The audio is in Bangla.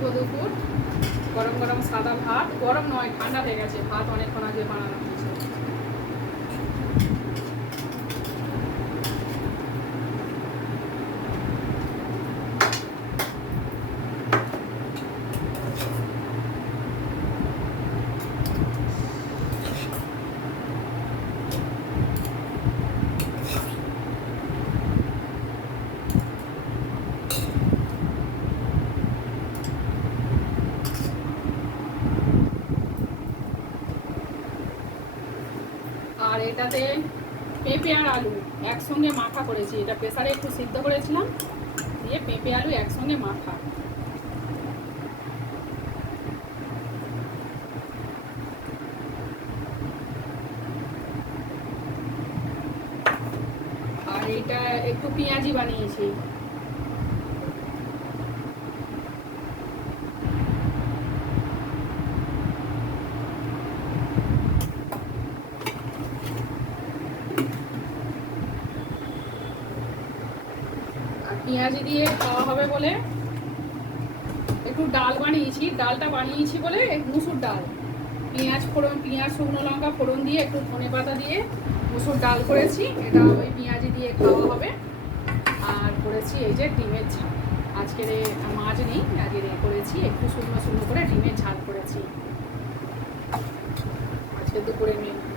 শুভ দুপুর। গরম গরম সাদা ভাত, গরম নয় ঠান্ডা হয়ে গেছে, ভাত অনেকক্ষণ আগে বানানো হয়েছে। আর এটাতে পেঁপে আর আলু একসঙ্গে মাখা করেছি। এটা প্রেসারে একটু সিদ্ধ করেছিলাম, দিয়ে পেঁপে আলু একসঙ্গে মাখা। আর এটা একটু পেঁয়াজি বানিয়েছি। পেঁয়াজি দিয়ে খাওয়া হবে বলে একটু ডাল বানিয়েছি। ডালটা বানিয়েছি বলে মুসুর ডাল, পেঁয়াজ ফোড়ন, পেঁয়াজ শুকনো লঙ্কা ফোড়ন দিয়ে একটু ধনেপাতা দিয়ে মুসুর ডাল করেছি। এটা ওই পেঁয়াজি দিয়ে খাওয়া হবে। আর করেছি এই যে ডিমের ঝাল। আজকের মাছ নেই, আজকের করেছি একটু শুকনো শুকনো করে ডিমের ঝাল করেছি আজকে দুপুরের মেনু।